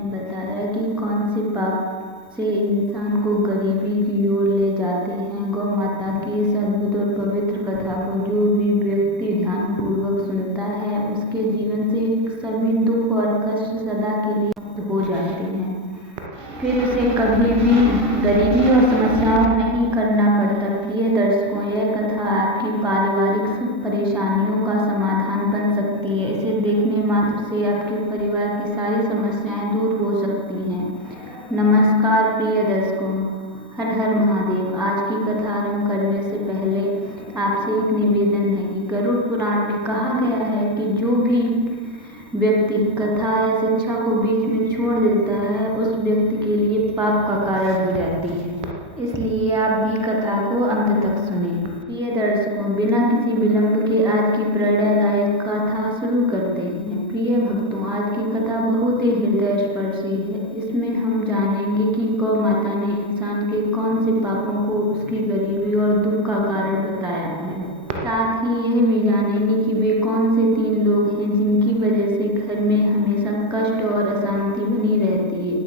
ने बताया कि कौन से पाप से इंसान को गरीबी की ओर ले जाते हैं। गौ माता की इस अद्भुत और पवित्र कथा को जो भी व्यक्ति ध्यानपूर्वक सुनता है उसके जीवन से सभी दुख और कष्ट सदा के लिए समाप्त हो जाते हैं। फिर उसे कभी भी गरीबी और समस्याओं नहीं करना पड़ता। प्रिय दर्शकों, यह कथा आपकी पारिवारिक परेशानियों का समाधान बन सकती है। इसे देखने मात्र से आपके परिवार की सारी समस्याएं दूर हो सकती हैं। नमस्कार प्रिय दर्शकों, हर हर महादेव। आज की कथा आरंभ करने से पहले आपसे एक निवेदन है कि गरुड़ पुराण में कहा गया है कि जो भी व्यक्ति कथा या शिक्षा को बीच में छोड़ देता है उस व्यक्ति के लिए पाप का कारण हो जाती है। इसलिए आप भी कथा को अंत तक सुनें। प्रिय दर्शकों, बिना किसी विलंब के आज की प्रेरणादायक कथा शुरू करते हैं। प्रिय भक्तों, आज की कथा बहुत ही हृदय स्पर्शी है। इसमें हम जानेंगे कि गौ माता ने इंसान के कौन से पापों को उसकी गरीबी और दुख का कारण बताया है। साथ ही यह भी जानेंगे कि वे कौन से 3 लोग हैं जिनकी वजह से घर में हमेशा कष्ट और अशांति बनी रहती है।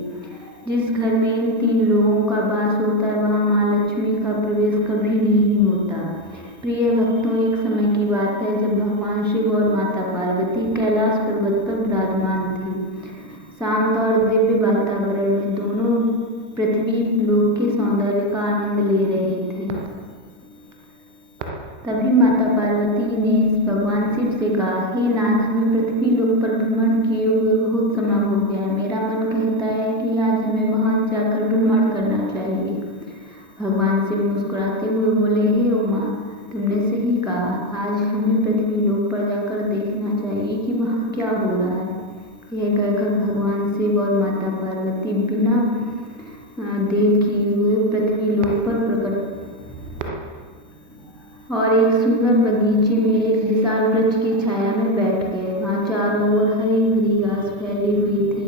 जिस घर में इन 3 लोगों का वास होता है वहाँ माँ लक्ष्मी का प्रवेश कभी नहीं होता। प्रिय भक्तों, एक समय की बात है जब भगवान शिव और माता पार्वती कैलाश पर्वत पर विराजमान थे। शांत और दिव्य वातावरण में दोनों पृथ्वी लोक के सौंदर्य का आनंद ले रहे थे। तभी माता पार्वती ने भगवान शिव से कहा, हे नाथ, हमें पृथ्वी लोक पर भ्रमण किए हुए बहुत समय हो गया। मेरा मन कहता है कि आज हमें वहां जाकर भ्रमण करना चाहिए। भगवान शिव मुस्कुराते हुए बोले, हे उमा, तुमने सही कहा। आज हमें पृथ्वी लोक पर जाकर देखना चाहिए कि वहाँ क्या हो रहा है। यह कहकर भगवान शिव और माता पार्वती बिना देर किए हुए पृथ्वी लोक पर प्रकट और एक सुंदर बगीचे में एक विशाल वृक्ष की छाया में बैठ गए। वहाँ चारों ओर हरी भरी घास फैली हुई थी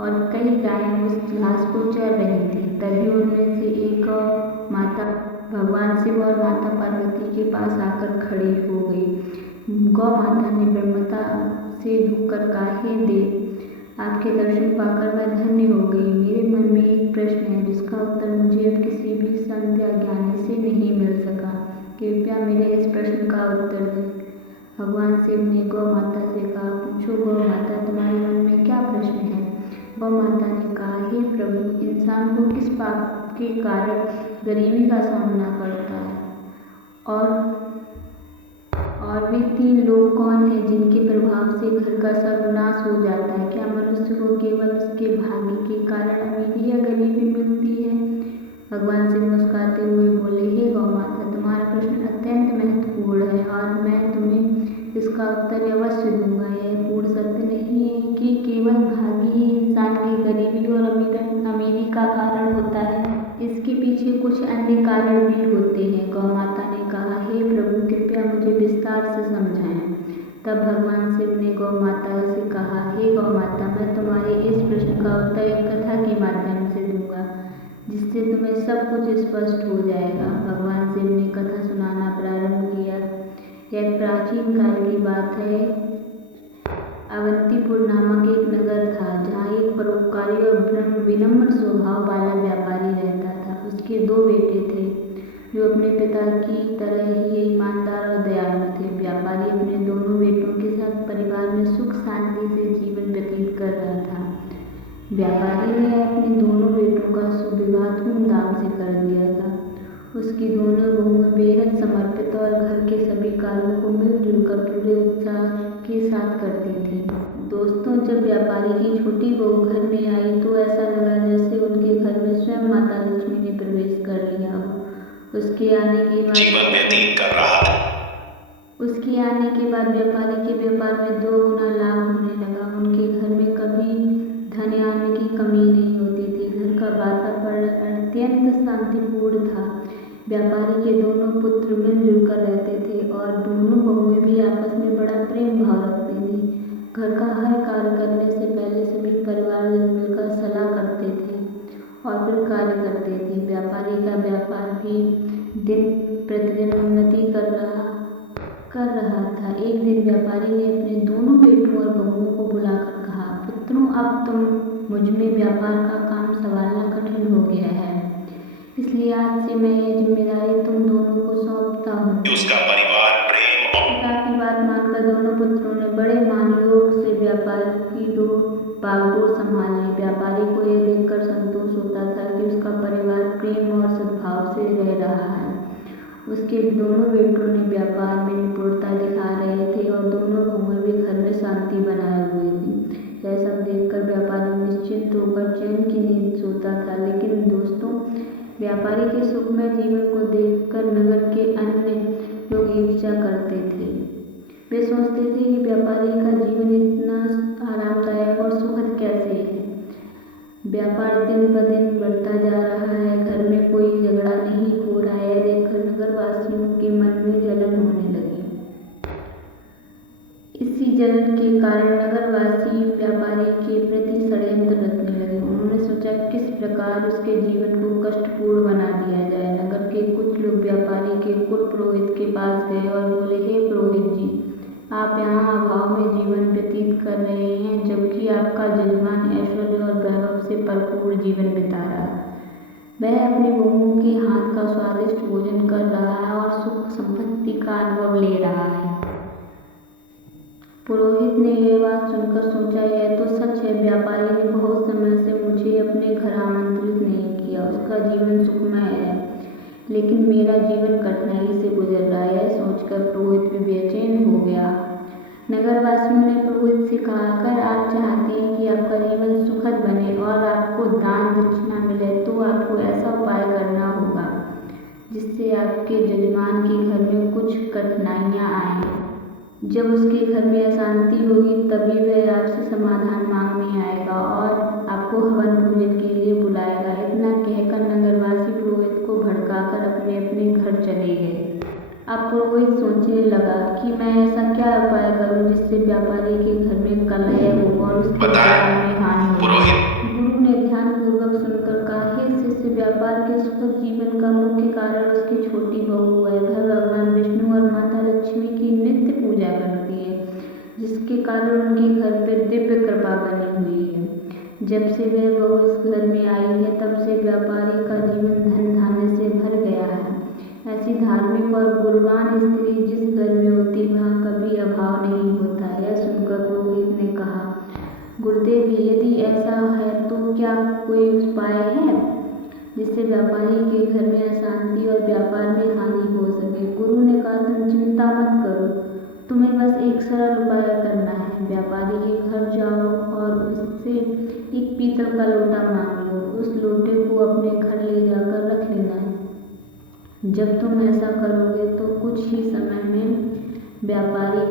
और कई गायें उस घास को चर रही थी। तभी उनमें से एक माता भगवान शिव और माता पार्वती के पास आकर खड़ी हो गई। गौ माता ने विनम्रता से झुककर कहा, हे देव, आपके दर्शन पाकर मैं धन्य हो गई। मेरे मन में एक प्रश्न है जिसका उत्तर मुझे अब किसी भी संत या ज्ञानी से नहीं मिल सका। कृपया मेरे इस प्रश्न का उत्तर दें। भगवान शिव ने गौ माता से कहा, पूछो गौ माता, तुम्हारे मन में क्या प्रश्न है। गौ माता ने कहा, हे प्रभु, इंसान को किस पाप के कारण गरीबी का सामना करता है और वे 3 लोग कौन हैं जिनके प्रभाव से घर का सर्वनाश हो जाता है। क्या मनुष्य को केवल उसके भाग्य के कारण अमीरी या गरीबी मिलती है। भगवान शिव मुस्कुराते हुए बोले, हे गौ माता, तुम्हारा प्रश्न अत्यंत महत्वपूर्ण है और मैं तुम्हें इसका उत्तर अवश्य दूंगा। यह पूर्ण सत्य नहीं है कि केवल भाग्य ही इंसान की गरीबी और अमीरी का कारण होता है। इसके पीछे कुछ अन्य कारण भी होते हैं। गौ माता ने कहा, हे प्रभु, कृपया मुझे विस्तार से समझाएं। तब भगवान शिव ने गौ माता से कहा, हे गौ माता, मैं तुम्हारे इस प्रश्न का उत्तर एक कथा के माध्यम से दूंगा जिससे तुम्हें सब कुछ स्पष्ट हो जाएगा। भगवान शिव ने कथा सुनाना प्रारंभ किया। यह प्राचीन काल की बात है। अवंतीपुर नामक एक नगर था जहाँ एक परोपकारी और विनम्र स्वभाव वाला व्यापारी रहता था। उसके 2 बेटे थे जो अपने पिता की तरह ही ईमानदार और दयालु थे। व्यापारी अपने दोनों बेटों के साथ परिवार में सुख शांति से जीवन व्यतीत कर रहा था। व्यापारी ने अपने दोनों बेटों का विवाह धूमधाम से कर दिया था। उसकी दोनों बहुएं बेहद समर्पित और घर के सभी कार्यों को मिलजुल कर पूरे उत्साह के साथ करती थी। दोस्तों, जब व्यापारी की छोटी बहू घर में आई तो ऐसा लगा जैसे उनके घर में स्वयं माता लक्ष्मी ने प्रवेश कर लिया हो। उसके आने के बाद जीवन व्यतीत कर रहा था। उसके आने के बाद व्यापारी के व्यापार में 2 गुना लाभ होने लगा। उनके घर में कभी धन या अन्न की कमी नहीं होती थी। घर का वातावरण अत्यंत शांतिपूर्ण था। व्यापारी के दोनों पुत्र मिलजुल कर रहते थे और दोनों बहुएं भी आपस में बड़ा प्रेम भाव रखती थी। घर का हर कार्य करने से पहले सभी परिवारजन मिलकर सलाह करते थे और फिर कार्य करते थे। व्यापारी का व्यापार भी दिन प्रतिदिन उन्नति कर रहा था। एक दिन व्यापारी ने अपने दोनों बेटों और बहुओं को बुलाकर कहा, पुत्रों, अब तुम मुझमें व्यापार का काम संभालना कठिन हो गया है, इसलिए आज से मैं ये जिम्मेदारी तुम दोनों को सौंपता हूँ। उसका परिवार प्रेम पिता की बात मानकर दोनों पुत्रों ने बड़े मनयोग से व्यापार की बागडोर संभाली। व्यापारी को यह देखकर संतोष होता था कि उसका परिवार प्रेम और सद्भाव से रह रहा है। उसके दोनों बेटों ने व्यापार में निपुणता दिखा रहे थे और दोनों बहुएं भी घर में शांति बनाए हुए थी। यह सब देखकर व्यापारी निश्चिंत होकर चैन की नींद सोता था। लेकिन दोस्तों, व्यापारी के सुखमय जीवन को देखकर नगर के अन्य लोग ईर्ष्या करते थे। वे सोचते थे कि व्यापारी का जीवन इतना आरामदायक और सुखद कैसे है। व्यापार दिन ब दिन बढ़ता जा रहा है, घर में कोई झगड़ा नहीं हो रहा है। देखकर नगरवासियों के मन में जलन होने लगी। इसी जलन के कारण नगरवासी व्यापारी के प्रति षड्यंत्र रचने लगे। उन्होंने सोचा किस प्रकार उसके जीवन को कष्टपूर्ण बना दिया जाए। नगर के कुछ लोग व्यापारी के कुल पुरोहित के पास गए और बोले, हे पुरोहित जी, आप यहाँ अभाव में जीवन व्यतीत कर रहे हैं, जबकि आपका जजमान ऐश्वर्य और वैभव से भरपूर जीवन बिता रहा है। वह अपनी बहुओं के हाथ का स्वादिष्ट भोजन कर रहा है और सुख संपत्ति का अनुभव ले रहा है। पुरोहित ने यह बात सुनकर सोचा, यह तो सच है, व्यापारी ने बहुत समय से मुझे अपने घर आमंत्रित नहीं किया। उसका जीवन सुखमय है, लेकिन मेरा जीवन कठिनाई से गुजर रहा है। यह सोचकर पुरोहित भी बेचैन हो गया। नगरवासियों ने पुरोहित से कहा, अगर आप चाहते हैं कि आपका जीवन सुखद बने और आपको दान दक्षिणा मिले, तो आपको ऐसा उपाय करना होगा जिससे आपके जजमान के घर में कुछ कठिनाइयाँ आएं। जब उसके घर में अशांति होगी, तभी वह आपसे समाधान मांगने आएगा और आपको हवन पूजन के लिए बुलाएगा। इतना कहकर नगरवासी पुरोहित को भड़काकर अपने अपने घर चले गए। अब पुरोहित सोचने लगा कि मैं ऐसा क्या उपाय करूं जिससे व्यापारी के घर में कलह हो और उसके व्यापार में हानि हो। गुरु ने ध्यानपूर्वक सुनकर कहा, हे शिष्य, व्यापार के सुखद जीवन का मुख्य कारण उसकी छोटी बहू है। वह भगवान विष्णु और माता लक्ष्मी की नित्य पूजा करती है, जिसके कारण उनके घर पर दिव्य कृपा बनी हुई है। जब से वह बहू इस घर में आई है, तब से व्यापारी का जीवन धन धान्य से भर गया है। ऐसी धार्मिक और गुणवान स्त्री जिस घर में होती, वहाँ कभी अभाव नहीं होता। यह सुनकर पुरोहित ने कहा, गुरुदेव, यदि ऐसा है तो क्या कोई उपाय है जिससे व्यापारी के घर में अशांति और व्यापार में हानि हो सके। गुरु ने कहा, तुम चिंता मत करो, तुम्हें बस एक सरल उपाय करना है। व्यापारी के घर जाओ और उससे एक पीतल का लोटा मांग लो। उस लोटे को अपने घर ले जाकर रख लेना है। जब तुम ऐसा करोगे तो कुछ ही समय में व्यापारी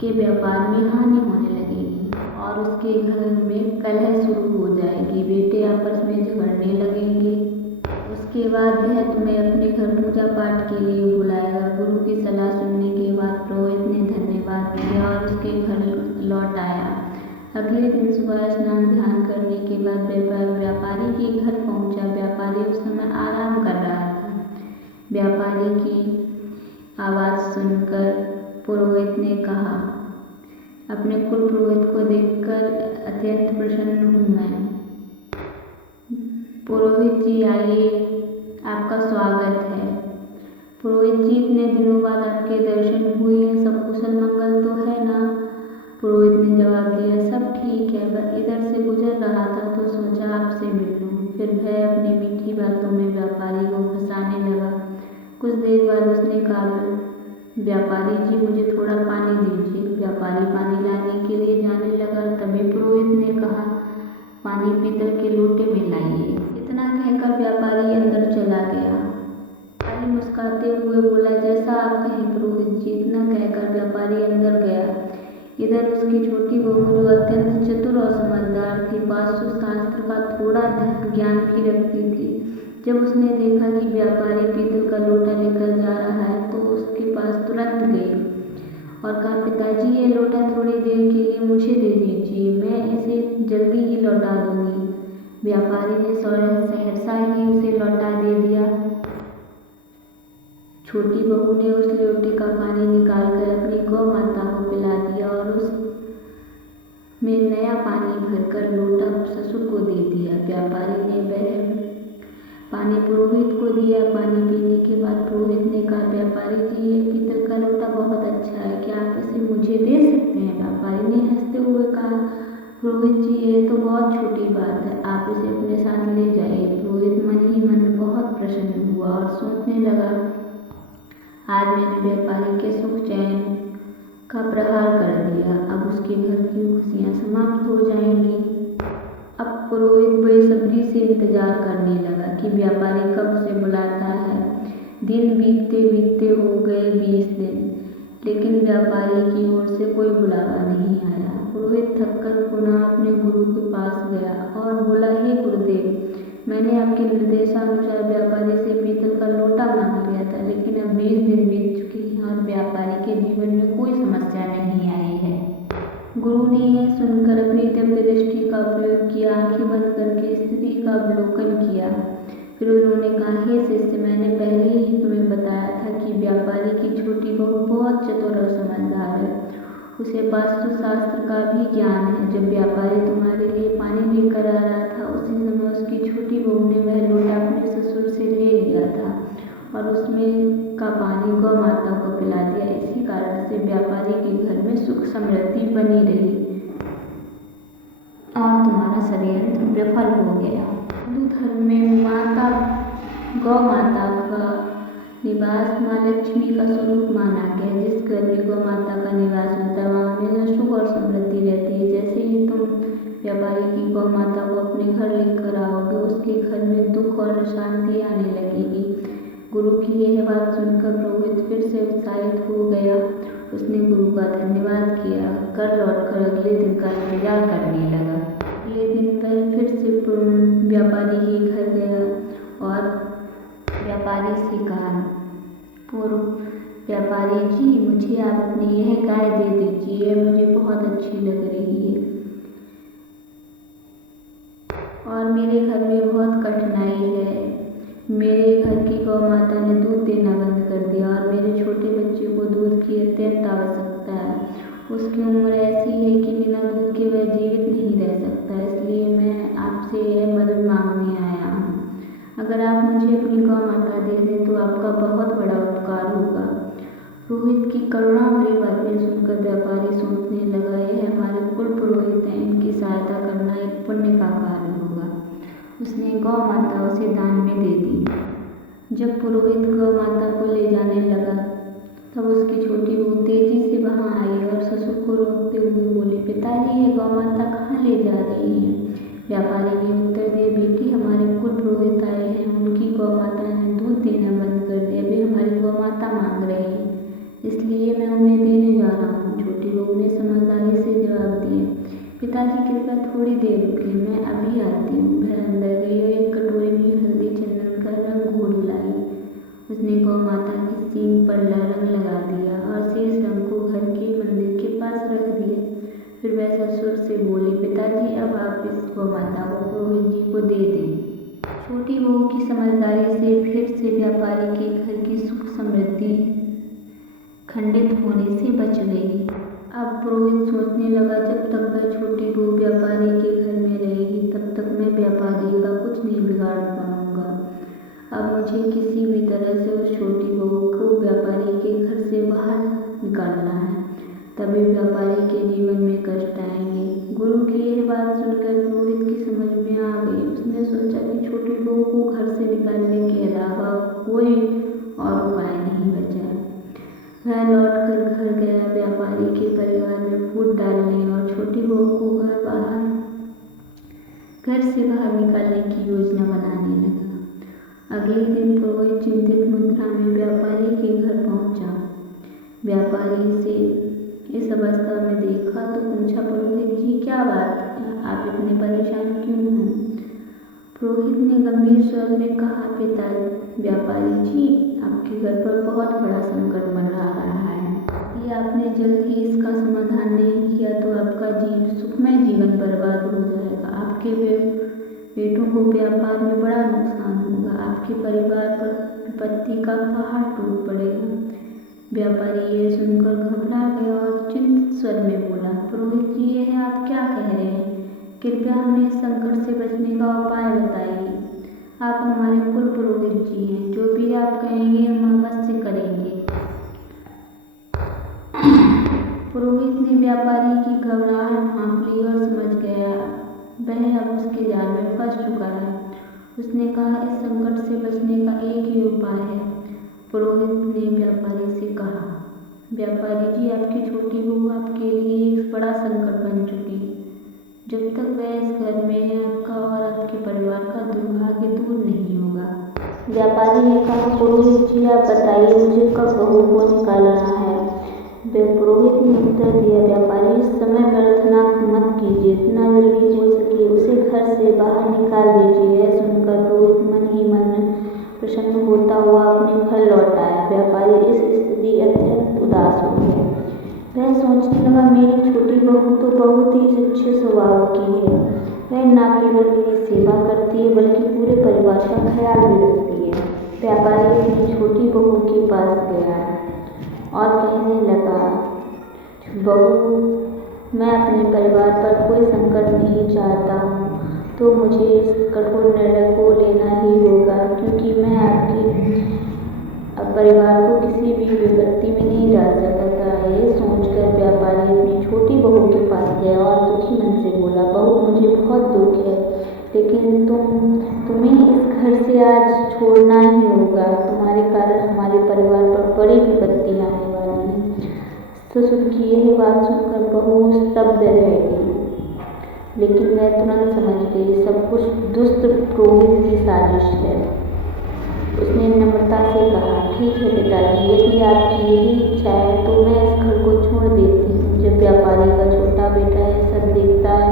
के व्यापार में हानि होने लगेगी और उसके घर में कलह शुरू हो जाएगी। बेटे आपस में झगड़ने लगेंगे। उसके बाद वह तुम्हें अपने घर पूजा पाठ के लिए बुलाएगा। गुरु की सलाह सुनने के बाद पुरोहित ने धन्यवाद दिया और उसके घर लौट आया। अगले दिन सुबह स्नान ध्यान करने के बाद व्यापारी के घर पहुंचा। व्यापारी उस समय आराम कर रहा था। व्यापारी की आवाज़ सुनकर पुरोहित ने कहा, अपने कुल पुरोहित को देखकर अत्यंत प्रसन्न हूँ मैं। पुरोहित जी आइए, आपका स्वागत है। पुरोहित जी, इतने दिनों बाद आपके दर्शन हुए हैं, सब कुशल मंगल तो है ना? पुरोहित ने जवाब दिया, सब ठीक है, बस इधर से गुजर रहा था तो सोचा आपसे मिल लूँ। फिर वह अपनी मीठी बातों में व्यापारी को फंसाने लगा। कुछ देर बाद उसने कहा, व्यापारी जी, मुझे थोड़ा पानी दीजिए। व्यापारी पानी लाने के लिए जाने लगा, तभी पुरोहित ने कहा, पानी पीतल के लोटे में लाइए। इतना कहकर व्यापारी अंदर चला गया। व्यापारी मुस्कुराते हुए बोला, जैसा आप कहें पुरोहित जी। इतना कहकर व्यापारी अंदर गया। इधर उसकी छोटी बहू, जो अत्यंत चतुर और समझदार थी, वास्तुशास्त्र का थोड़ा ज्ञान भी रखती थी, जब उसने देखा कि व्यापारी पीतल का लोटा लेकर जा रहा है तो उसके पास तुरंत गई और कहा, पिताजी, ये लोटा थोड़ी देर के लिए मुझे दे दीजिए, मैं इसे जल्दी ही लौटा दूंगी। व्यापारी ने सहसा ही उसे लौटा दे दिया। छोटी बहू ने उस लोटे का पानी निकालकर अपनी गौ माता को पिला दिया और उस में नया पानी भरकर लोटा ससुर को दे दिया। व्यापारी ने वह पानी पुरोहित को दिया। पानी पीने के बाद पुरोहित ने कहा, व्यापारी जी, ये पीतल का लोटा बहुत अच्छा है, क्या आप इसे मुझे दे सकते हैं? व्यापारी ने हंसते हुए कहा, पुरोहित जी, ये तो बहुत छोटी बात है, आप इसे अपने साथ ले जाइए। पुरोहित मन ही मन बहुत प्रसन्न हुआ और सोचने लगा, आज मैंने व्यापारी के सुख चैन का प्रहार कर दिया, अब उसके घर की खुशियाँ समाप्त हो जाएंगी। अब पुरोहित बेसब्री से इंतजार करने लगा कि व्यापारी कब उसे बुलाता है। दिन बीतते बीतते हो गए 20 दिन, लेकिन व्यापारी की ओर से कोई बुलावा नहीं आया। पुरोहित थककर पुनः अपने गुरु के पास गया और बोला, हे गुरुदेव, मैंने आपके निर्देशानुसार व्यापारी से पीतल का लोटा मांग लिया था, लेकिन अब 20 दिन बीत चुके हैं और व्यापारी के जीवन में कोई समस्या नहीं आई है। गुरु ने यह सुनकर अपनी दिव्य दृष्टि का प्रयोग किया, आंखें बंद करके स्थिति का अवलोकन किया। फिर उन्होंने कहा, हे शिष्य, मैंने पहले ही तुम्हें बताया था कि व्यापारी की छोटी बहू बहुत चतुर और समझदार है, उसे वास्तुशास्त्र का भी ज्ञान है। जब व्यापारी तुम्हारे लिए पानी लेकर आ रहा था, उसी समय उसकी छोटी बहू ने वह लोटा अपने ससुर से ले लिया था और उसमें का पानी गौ माता को पिला दिया। इसी कारण से व्यापारी के घर में सुख समृद्धि बनी रही और तुम्हारा षड्यंत्र विफल हो गया। हिंदू धर्म में गौ माता का निवास माँ लक्ष्मी का स्वरूप माना गया। जिस घर में गौ माता का निवास होता है, वहाँ हमेशा सुख और समृद्धि रहती है। जैसे ही तुम व्यापारी की गौ माता को अपने घर लेकर आओगे, उसके घर में दुख और शांति आने लगेगी। गुरु की यह बात सुनकर पुरोहित फिर से उत्साहित हो गया। उसने गुरु का धन्यवाद किया। घर लौटकर अगले दिन का इंतजार करने लगा। अगले दिन वह फिर से व्यापारी के घर गया और व्यापारी से कहा, व्यापारी जी, मुझे आप अपनी यह गाय दे दीजिए, यह मुझे बहुत अच्छी लग रही है और मेरे घर में बहुत कठिनाई है। मेरे घर की गौ माता ने दूध देना बंद कर दिया और मेरे छोटे बच्चे को दूध की अत्यंत आवश्यकता है। उसकी उम्र ऐसी है कि बिना दूध के वह जीवित नहीं रह सकता, इसलिए मैं आपसे यह मदद मांगने आया हूँ। अगर आप मुझे अपनी गौ माता दे दें तो आपका बहुत बड़ा उपकार होगा। पुरोहित की करुणा भरी बातें सुनकर व्यापारी सोचने लगा, यह हमारे कुल पुरोहित हैं, इनकी सहायता करना एक पुण्य का कार्य होगा। उसने गौ माता उसे दान में दे दी। जब पुरोहित गौ माता को ले जाने लगा, तब उसकी छोटी बहू तेजी से वहां आई और ससुर को रोकते हुए बोली, पिताजी, ये गौ माता कहाँ ले जा रही है? व्यापारी ने उत्तर दिया, बेटी, हमारे कुल पुरोहित आए हैं, उनकी गौ माता ने दूध देना बंद कर दिया, वे हमारी गौ माता मांग रहे हैं, इसलिए मैं उन्हें देने जा रहा हूँ। छोटी बहू ने समझदारी से जवाब दिया, पिताजी, कृपया थोड़ी देर रुकिए, मैं अभी आती हूँ। वह अंदर गई और एक कटोरे में हल्दी चंदन का रंग घोल लाई। उसने गौ माता की सींग पर रंग लगा दिया और शेष रंग को घर के मंदिर के पास रख दिया। फिर वह ससुर से बोली, पिताजी, अब आप इस गौ माता को पुरोहित जी को दे दें। छोटी बहू की समझदारी से फिर से व्यापारी के घर की सुख समृद्धि खंडित होने से बच गई। अब पुरोहित सोचने लगा, जब तक वह छोटी बहू व्यापारी के घर में रहेगी, तब तक मैं व्यापारी का कुछ नहीं बिगाड़ पाऊंगा। अब मुझे किसी भी तरह से उस छोटी बहू को व्यापारी के घर से बाहर निकालना है, तभी व्यापारी के जीवन में कष्ट आएंगे। गुरु की यह बात सुनकर पुरोहित की समझ में आ गई। उसने सोचा कि छोटी बहू को घर से निकालने के अलावा कोई और उपाय नहीं बचा। वह लौटकर घर गया, व्यापारी के परिवार में फूट डालने और छोटी बहू को घर से बाहर निकालने की योजना बनाने लगा। अगले दिन पुरोहित चिंतित मुद्रा में व्यापारी के घर पहुंचा। व्यापारी से इस अवस्था में देखा तो पूछा, पुरोहित जी, क्या बात है, आप इतने परेशान क्यों हैं? पुरोहित ने गंभीर स्वर में कहा, पिता व्यापारी जी, आपके घर पर बहुत बड़ा संकट मंडरा रहा है। यदि आपने जल्द ही इसका समाधान नहीं किया तो आपका सुखमय जीवन बर्बाद हो जाएगा। आपके बेटों को व्यापार में बड़ा नुकसान होगा, आपके परिवार पर विपत्ति का पहाड़ टूट पड़ेगा। व्यापारी यह सुनकर घबरा गया और चिंतित स्वर में बोला, पुरोहित जी, यह आप क्या कह रहे हैं? कृपया हमें इस संकट से बचने का उपाय बताइए। आप हमारे कुल पुरोहित जी हैं, जो भी आप कहेंगे हम अवश्य करेंगे। पुरोहित ने व्यापारी की घबराहट भांप ली और समझ गया वह अब उसके जाल में फंस चुका है। उसने कहा, इस संकट से बचने का एक ही उपाय है। पुरोहित ने व्यापारी से कहा, व्यापारी जी, आपकी छोटी बहू आपके लिए एक बड़ा संकट बन चुकी है। जब तक वह इस घर में है, आपका और आपके परिवार का दुर्भाग्य दूर नहीं होगा। व्यापारी ने कहा, पुरोहित जी, आप बताइए मुझे कब बहू को निकालना है? पुरोहित ने उत्तर दिया, व्यापारी, इस समय प्रार्थना मत कीजिए, जितना जल्दी हो सके उसे घर से बाहर निकाल दीजिए। यह सुनकर पुरोहित मन ही मन प्रसन्न होता हुआ अपने घर लौट आया। व्यापारी इस स्थिति अत्यंत उदास हो गया। वह सोचने लगा, मेरी छोटी बहू तो बहुत ही अच्छे स्वभाव की है। वह न केवल मेरी सेवा करती है बल्कि पूरे परिवार का ख्याल भी रखती है। व्यापारी अपनी छोटी बहू के पास गया और कहने लगा, बहू, मैं अपने परिवार पर कोई संकट नहीं चाहता हूँ, तो मुझे इस कठोर निर्णय को लेना ही होगा, क्योंकि मैं आपके परिवार को किसी भी विपत्ति में नहीं डाल सकता। ये सोचकर व्यापारी अपनी छोटी बहू के पास गया और दुखी मन से बोला, बहू, मुझे बहुत दुख है, लेकिन तुम्हें इस घर से आज छोड़ना ही होगा। तुम्हारे कारण हमारे परिवार पर बड़ी विपत्ति आने वाली है। ससुर की यह बात सुनकर बहू स्तब्ध रह गई, लेकिन वह तुरंत समझ गई सब कुछ दुष्ट पुरोहित की साजिश है। उसने नम्रता से कहा, ठीक है पिताजी, यदि आपकी यही इच्छा है तो मैं इस घर को छोड़ देती हूँ। जब व्यापारी का छोटा बेटा यह सब देखता है,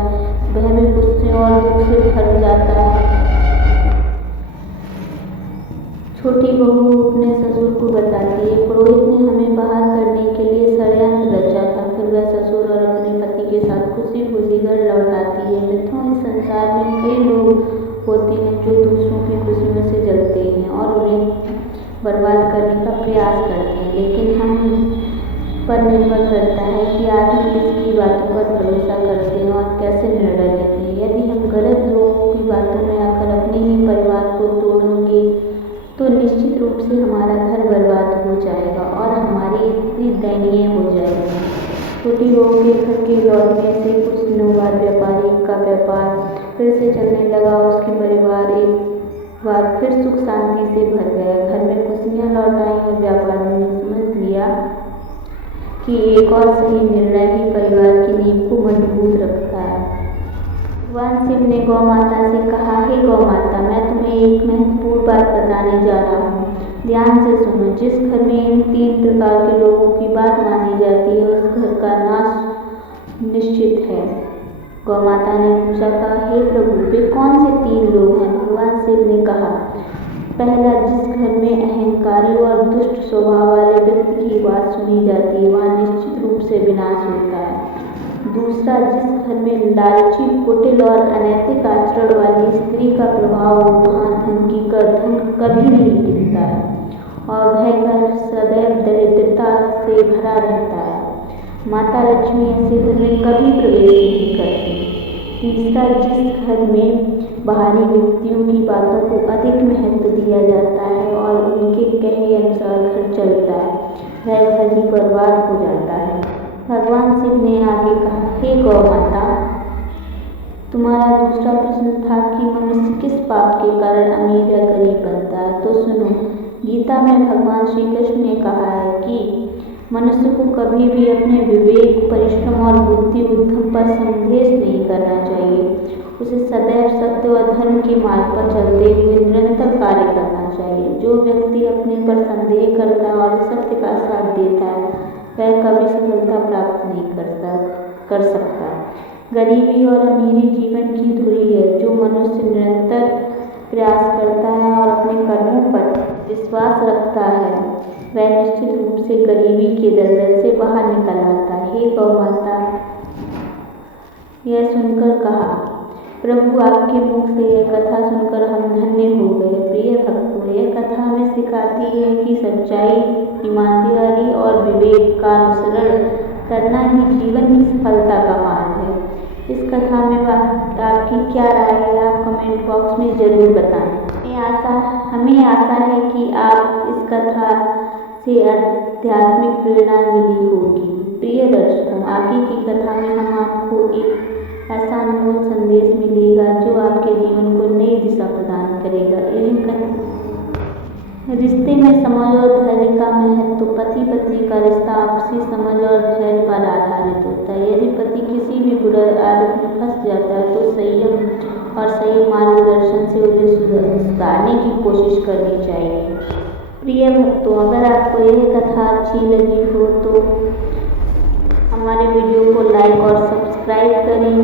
वह भी गुस्से और दुख से भर जाता है। छोटी बहू अपने ससुर को बताती है, पुरोहित ने हमें बाहर करने के लिए षड्यंत्र रचा था। फिर वह ससुर और अपने पति के साथ खुशी खुशी घर लौट आती है। मित्रों, इस संसार में कई लोग होते हैं जो दूसरों की खुशियों से जलते हैं और उन्हें बर्बाद करने का प्रयास करते हैं, लेकिन हम पर निर्भर करता है कि आज हम किसकी बातों पर भरोसा करते हैं और कैसे निर्णय लेते हैं। यदि हम गलत लोगों की बातों में आकर अपने ही परिवार को तोड़ेंगे तो निश्चित रूप से हमारा घर बर्बाद हो जाएगा और हमारी स्थिति दयनीय हो जाएगी। छोटी बहू के घर के लौटने से कुछ दिनों बाद व्यापारी का व्यापार फिर से चलने लगा। उसके परिवार एक बार फिर सुख शांति से भर गया। घर में खुशियाँ लौट आई और व्यापारी ने समझ लिया कि एक और सही निर्णय ही परिवार की नींव को मजबूत रखता है। भगवान शिव ने गौ माता से कहा, हे गौ माता, मैं तुम्हें एक महत्वपूर्ण बात बताने जा रहा हूँ, ध्यान से सुनो। जिस घर में इन 3 प्रकार के लोगों की बात मानी जाती है उस घर का नाश निश्चित है। गौ माता ने पूछा, कहा, हे प्रभु, वे कौन से 3 लोग हैं? भगवान शिव ने कहा, पहला, जिस घर में अहंकारी और दुष्ट स्वभाव वाले व्यक्ति की बात सुनी जाती है वहाँ निश्चित रूप से विनाश होता है। दूसरा, जिस घर में लालची, कुटिल और अनैतिक आचरण वाली स्त्री का प्रभाव वहाँ धन कभी नहीं टिकता है और वह घर सदैव दरिद्रता से भरा रहता है। माता लक्ष्मी ऐसे घर में कभी प्रवेश नहीं करती। तीसरा, जिस घर में बाहरी व्यक्तियों की बातों को अधिक महत्व दिया जाता है और उनके कहे अनुसार घर चलता है, वह घर ही बर्बाद हो जाता है। भगवान शिव ने आगे कहा, हे गौ माता, तुम्हारा दूसरा प्रश्न था कि मनुष्य किस पाप के कारण अमीर या गरीब बनता है। तो सुनो, गीता में भगवान श्री कृष्ण ने कहा है कि मनुष्य को कभी भी अपने विवेक, परिश्रम और बुद्धि उद्यम पर संदेह नहीं करना चाहिए। उसे सदैव सत्य और धर्म के मार्ग पर चलते हुए निरंतर कार्य करना चाहिए। जो व्यक्ति अपने पर संदेह करता है और सत्य का साथ देता है वह कभी सफलता प्राप्त नहीं कर सकता। गरीबी और अमीरी जीवन की धुरी है। जो मनुष्य निरंतर प्रयास करता है और अपने कर्मों पर विश्वास रखता है वह निश्चित रूप से गरीबी के दलदल से बाहर निकल आता है। हे गौ माता, यह सुनकर कहा, प्रभु, आपके मुख से यह कथा सुनकर हम धन्य हो गए। प्रिय भक्तों, यह कथा हमें सिखाती है कि सच्चाई, ईमानदारी और विवेक का अनुसरण करना ही जीवन की सफलता का मार्ग है। इस कथा में आपकी क्या राय है, आप कमेंट बॉक्स में जरूर बताएं। हमें आशा है कि आप इस कथा से आध्यात्मिक प्रेरणा मिली होगी। प्रिय दर्शकों, आगे की कथा में हम आपको एक ऐसा अनमोल संदेश मिलेगा जो आपके जीवन को नई दिशा प्रदान करेगा। रिश्ते में समझ और धैर्य का महत्व। पति पत्नी का रिश्ता आपसी समझ और धैर्य पर आधारित होता है। यदि पति किसी भी बुरी आदत में फंस जाता है तो संयम और सही मार्गदर्शन से उन्हें सुधारने की कोशिश करनी चाहिए। प्रिय भक्तों, अगर आपको यह कथा अच्छी लगी हो तो हमारे वीडियो को लाइक और सब्सक्राइब करें।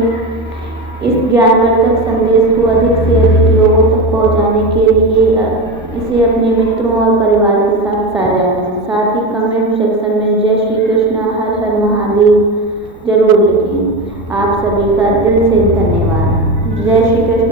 इस ज्ञानवर्धक संदेश को अधिक से अधिक लोगों तक पहुंचाने के लिए इसे अपने मित्रों और परिवार के साथ साझा करें। साथ ही कमेंट सेक्शन में जय श्री कृष्ण, हर हर महादेव जरूर लिखें। आप सभी का दिल से धन्यवाद। जय श्री कृष्ण।